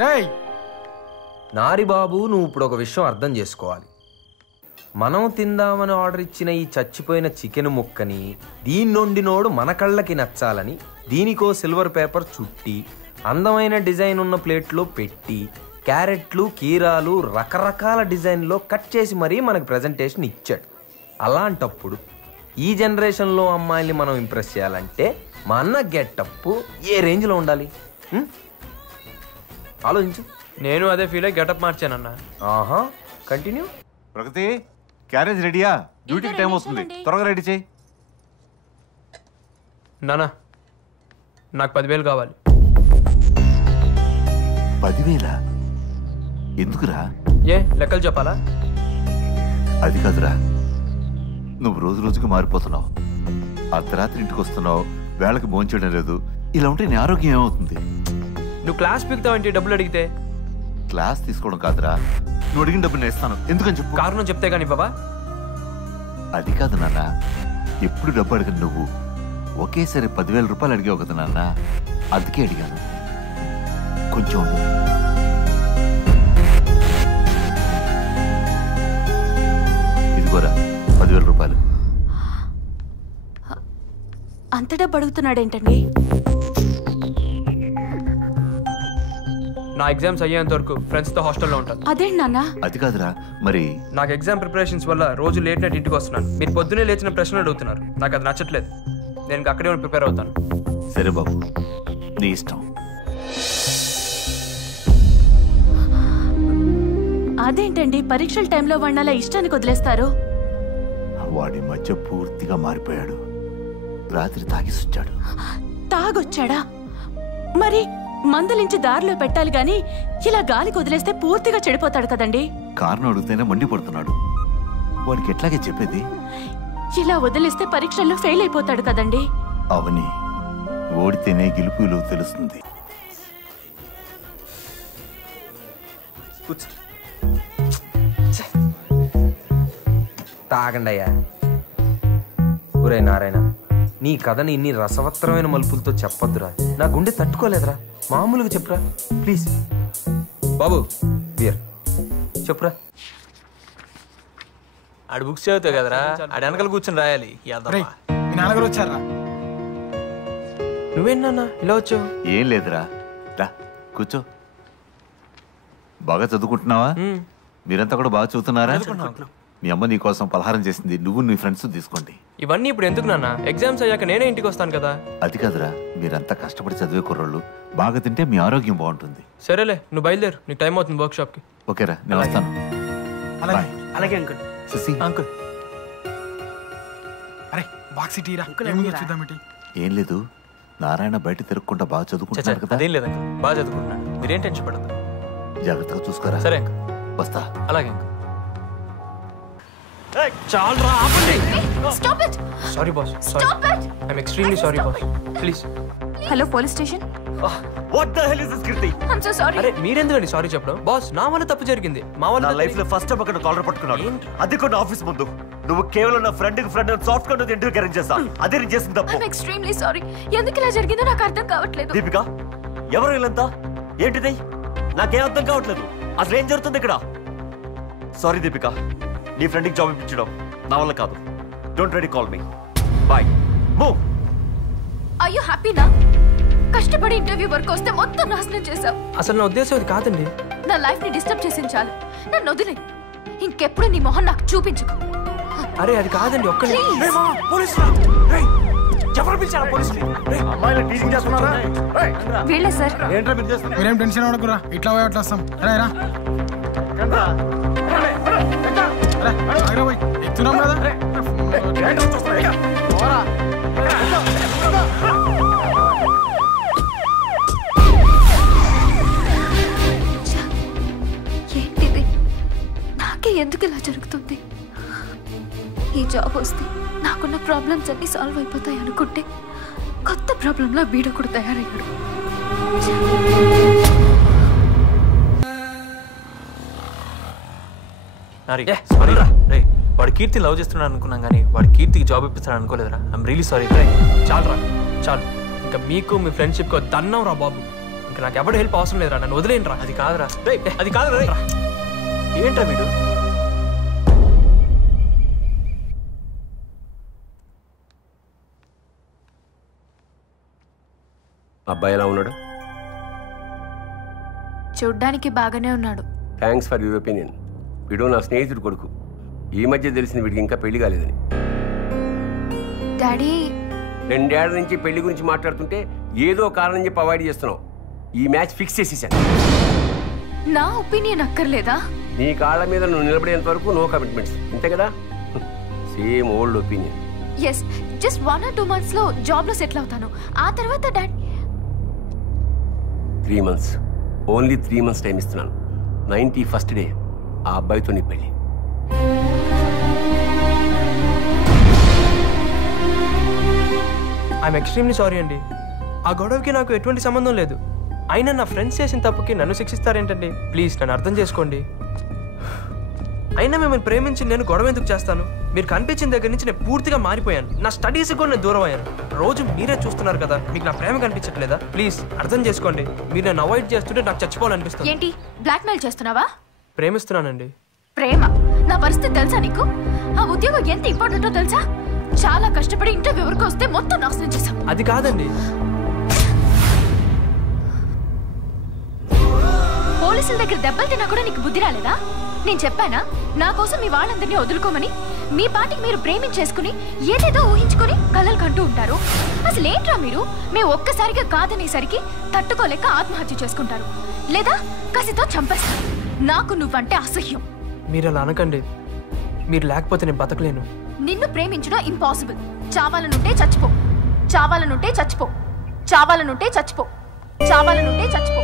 రేయ్ నారి బాబు, నువ్వు ఇప్పుడు ఒక విషయం అర్థం చేసుకోవాలి. మనం తిందామని ఆర్డర్ ఇచ్చిన ఈ చచ్చిపోయిన చికెన్ ముక్కని దీని నుండి నోడు మన కళ్ళకి నచ్చాలని దీనికో సిల్వర్ పేపర్ చుట్టి అందమైన డిజైన్ ఉన్న ప్లేట్లో పెట్టి క్యారెట్లు, కీరాలు రకరకాల డిజైన్లో కట్ చేసి మరీ మనకు ప్రజెంటేషన్ ఇచ్చాడు. అలాంటప్పుడు ఈ జనరేషన్లో అమ్మాయిల్ని మనం ఇంప్రెస్ చేయాలంటే మన గెటప్ ఏ రేంజ్లో ఉండాలి? ఆలోచించు. నేను అదే ఫీల్ అయ్యి గెటప్ మార్చానన్నా. ఆహా, కంటిన్యూ. ప్రగతి, క్యారేజ్ రెడీయా? డ్యూటీకి టైం అవుతుంది, త్వరగా రెడీ చేయి. నానా, నాకు 10,000 కావాలి. 10,000? ఎందుకురా? ఏ లెక్కలు చెప్పాలా? అది కాదురా, నువ్వు రోజు రోజుకి మారిపోతున్నావు. అర్ధరాత్రి ఇంటికి వస్తున్నావు, వేళకి భోంచేయడం లేదు. ఇలా ఉంటే నీ ఆరోగ్యం ఏమవుతుంది? నువ్వు క్లాస్ పీకుతావంటే డబ్బులు అడిగితే? క్లాస్ తీసుకోవడం కాదురా, నువ్వు అడిగిన డబ్బులు నేను ఇస్తాను. ఎందుకని చెప్పు. కారణం చెప్తే కానీ బాబా. అది కాదు నాన్న, ఎప్పుడు డబ్బు అడగను. నువ్వు ఒకేసారి 10,000 రూపాయలు అడిగావు కదా నాన్న, అందుకే అడిగాను. కొంచెం ఉండు. ఇదిగోరా 10,000 రూపాయలు. అంత డబ్బు అడుగుతున్నాడేంటండి? నా ఎగ్జామ్స్ అయ్యేంత వరకు ఫ్రెండ్స్తో హాస్టల్లో ఉంటాను. అదేంటి నాన్న? అది కాదురా, మరి నాకు ఎగ్జామ్ ప్రిపరేషన్స్ వల్ల రోజు లేట్ నైట్ ఇంటికి వస్తున్నాను. మీరు పొద్దునే లేచిన ప్రశ్నలు అడుగుతున్నారు, నాకు అది నచ్చట్లేదు. నేను అక్కడే ప్రిపేర్ అవుతాను. సరే బాబు, నీ ఇష్టం. అదేంటండి పరీక్షల టైంలో వాడిని అలా ఇష్టానికి వదిలేస్తారు? వాడి మధ్య పూర్తిగా మారిపోయాడు. రాత్రి తాగిసొచ్చాడు. తాగొచ్చాడా? మరి మందులించి దారిలో పెట్టాలి గాని ఇలా గాలికి వదిలేస్తే పూర్తిగా చెడిపోతాడు కదండి. కారణం అడిగితేనే మండిపడుతున్నాడు. వాడికి ఎట్లాగే చెప్పేది? ఇలా వదిలేస్తే పరీక్షల్లో ఫెయిల్ అయిపోతాడు కదండి. అవని, ఓడితేనే గెలుపులు తెలుస్తుంది. తాగండి అయ్యా. ఒరే నారాయణ, నీ కథని ఇన్ని రసవత్తరమైన మలుపులతో చెప్పొద్దురా. నా గుండె తట్టుకోలేదురా. మామూలుగా చెప్పురా ప్లీజ్. బాబు బియర్ చెప్పురా. ఆడు బుక్స్ చదువుతావు కదరా, ఆడు వెనకాల కూర్చొని రాయాలి. మీ నాన్నగారు వచ్చారా? నువ్వేనా ఇలా వచ్చావు? ఏం లేదురా, రా కూర్చో. బాగా చదువుకుంటున్నావా? మీరంతా కూడా బాగా చదువుతున్నారా? మీ అమ్మ నీ కోసం పలహారం చేసింది, నువ్వు నీ ఫ్రెండ్స్ తీసుకోండి. ఇవన్నీ ఇప్పుడు ఎందుకు నాన్న? ఎగ్జామ్స్ అయ్యాక నేనే ఇంటికి వస్తాను కదా. అది కాదురా, మీరంతా కష్టపడి చదివే కుర్రోళ్ళు. బాగా తింటే మీ ఆరోగ్యం బాగుంటుంది. సరేలే, నువ్వు బయలుదేరు, నీకు టైం అవుతుంది వర్క్ షాప్ కి. ఓకేరా, నేను వస్తాను. అలాగే అంకుల్. శశి అంకుల్, అరే బాక్స్ ఇటీరా, చూద్దాం. ఏం లేదు, నారాయణ బయట తిరగకుండా బాగా చదువుకుంటున్నాడు కదా. అదేం లేదు అంకుల్, బాగా చదువుకుంటున్నాడు. మీరేం టెన్షన్ పడదు. జాగ్రత్తగా చూసుకోరా. సరే అంకుల్, వస్తా. అలాగే అంకుల్. చాలరా, ఆపండి. Stop it! Sorry boss, Stop it! I'm extremely sorry boss, please. Hello police station. What the hell is this Keerthi? I'm so sorry. అరే మీరెందుకండి సారీ చెప్పడం? బాస్, నా వల్ల తప్పు జరిగింది. మా వల్ల నా లైఫ్ లో ఫస్ట్ టైం అక్కడ కాలర్ పట్టుకున్నాడు. అది కూడా ఆఫీస్ ముందు. నువ్వు కేవలం నా friend soft card interview arrange చేస్తా. అదే నేను చేసిన తప్పు. I'm extremely sorry. ఎందుకు ఇలా జరిగిందో నాకు అర్థం కావట్లేదు. దీపిక, ఎవరు వీళ్ళంతా? ఏంటిది? నాకేం అర్థం కావట్లేదు. అసలు ఏం జరుగుతుంది ఇక్కడ? సారీ దీపిక, నీ ఫ్రెండ్కి జాబ్ ఇప్పించడం నా వల్ల కాదు. Don't ready call me. Bye. Move. Are you happy నా? కష్టపడి ఇంటర్వ్యూ వరకు వస్తే మొత్తం నాశనం చేశావు. అసలు నా ఉద్దేశం అది కాదండి. నా లైఫ్ ని డిస్టర్బ్ చేసింది చాలు. నన్ను వదిలే. ఇంకెప్పుడు నీ మొహం నాకు చూపించుకో. అరే అది కాదండి, ఒక్కడే. ఎవరు పిలిచారా పోలీసులు? అమ్మాయిలు టీచింగ్ చేస్తున్నారా? వీళ్ళే సార్. ఏంట్రా మీరు చేస్తున్నారు? మీరేం టెన్షన్ అవ్వకురా, ఇట్లా పోయి అట్లా వస్తాం. రా ఎక్కుతున్నాం కదా. ఏంటిది? నాకే ఎందుకు ఇలా జరుగుతుంది? ఈ జాబ్ వస్తే నాకున్న ప్రాబ్లమ్స్ అన్ని సాల్వ్ అయిపోతాయి అనుకుంటే కొత్త ప్రాబ్లంలా వీడు కూడా తయారయ్యాడు. వాడు కీర్తి లవ్ చేస్తున్నాడు అనుకున్నాం కానీ వాడు కీర్తికి జాబ్ ఇప్పిస్తాడు అనుకోలేదురా. I'm really sorry. చాలురా చాలు, ఇంకా మీకు మీ ఫ్రెండ్షిప్ కు దన్నం రా బాబు. ఇంకా ఇక నాకు ఎవరు హెల్ప్ అవసరం లేదురా, నన్ను వదిలేండి రా. అది కాదురా, అది కాదురా. ఏంట్రా వీడు? అబ్బాయి ఎలా ఉన్నాడు? చూడ్డానికి బాగానే ఉన్నాడు. Thanks for your opinion. వీడు నా స్నేహితుడు కొడుకు. ఈ మధ్య తెలిసింది వీడికి ఇంకా పెళ్లి కాలేదని. డాడీ 2 ఏళ్ల నుంచి పెళ్లి గురించి మాట్లాడుతుంటే ఏదో కారణం చెప్పి అవాయిడ్ చేస్తున్నావు. ఈ మ్యాచ్ ఫిక్స్ చేసేసాను. నా ఒపీనియన్ అక్కర్లేదా? నీ కాళ్ళ మీద నువ్వు నిలబడేంత వరకు నో కమిట్మెంట్స్, అంతే కదా? Same old opinion. Yes, just 1 or 2 months లో జాబ్ లో సెటిల్ అవుతాను. ఆ తర్వాత daddy 3 months, only 3 months time ఇస్తున్నాను. 91st డే ఆ అబ్బాయితో నీ పెళ్లి. ఐఎమ్ ఎక్స్ట్రీమ్లీ సారీ అండి. ఆ గొడవకి నాకు ఎటువంటి సంబంధం లేదు. అయినా నా ఫ్రెండ్స్ చేసిన తప్పుకి నన్ను శిక్షిస్తారేంటండి? ప్లీజ్ నన్ను అర్థం చేసుకోండి. అయినా మిమ్మల్ని ప్రేమించి నేను గొడవ ఎందుకు చేస్తాను? మీరు కనిపించిన దగ్గర నుంచి నేను పూర్తిగా మారిపోయాను. నా స్టడీస్కి కూడా నేను దూరం అయ్యాను. రోజు మీరే చూస్తున్నారు కదా, మీకు నా ప్రేమ కనిపించట్లేదా? ప్లీజ్ అర్థం చేసుకోండి. మీరు నన్ను అవాయిడ్ చేస్తుంటే నాకు చచ్చిపోవాలనిపిస్తుంది. ఏంటి బ్లాక్మెయిల్ చేస్తున్నావా? ప్రేమిస్తున్నానండి. ప్రేమ? నా పరిస్థితి తెలుసా నీకు? ఆ ఉద్యోగం ఎంత ఇంపార్టెంటో తెలుసా? చాలా కష్టపడి ఇంటర్వ్యూ వరకు వస్తే మొత్తం నాశనం చేశాం. అది కాదండి. పోలీసుల దగ్గర దెబ్బలు తిన్నా కూడా నీకు బుద్ధి రాలేదా? నేను చెప్పానా నా కోసం మీ వాళ్ళందరినీ వదులుకోమని? మీ పాటికి మీరు ప్రేమించేసుకుని ఏదేదో ఊహించుకుని కలలు కంటూ ఉంటారు. అసలు ఏంట్రా మీరు? మేము ఒక్కసారిగా కాదనేసరికి తట్టుకోలేక ఆత్మహత్య చేసుకుంటారు, లేదా కసితో చంపేస్తారు. నాకు నువ్వంటే అసహ్యం. మీరు అలా అనకండి. మీరు లేకపోతే నేను బతకలేను. నిన్ను ప్రేమించడం ఇంపాసిబుల్. చావాలనుంటే చచ్చిపో, చావాలనుంటే చచ్చిపో, చావాలనుంటే చచ్చిపో, చావాలనుంటే చచ్చిపో.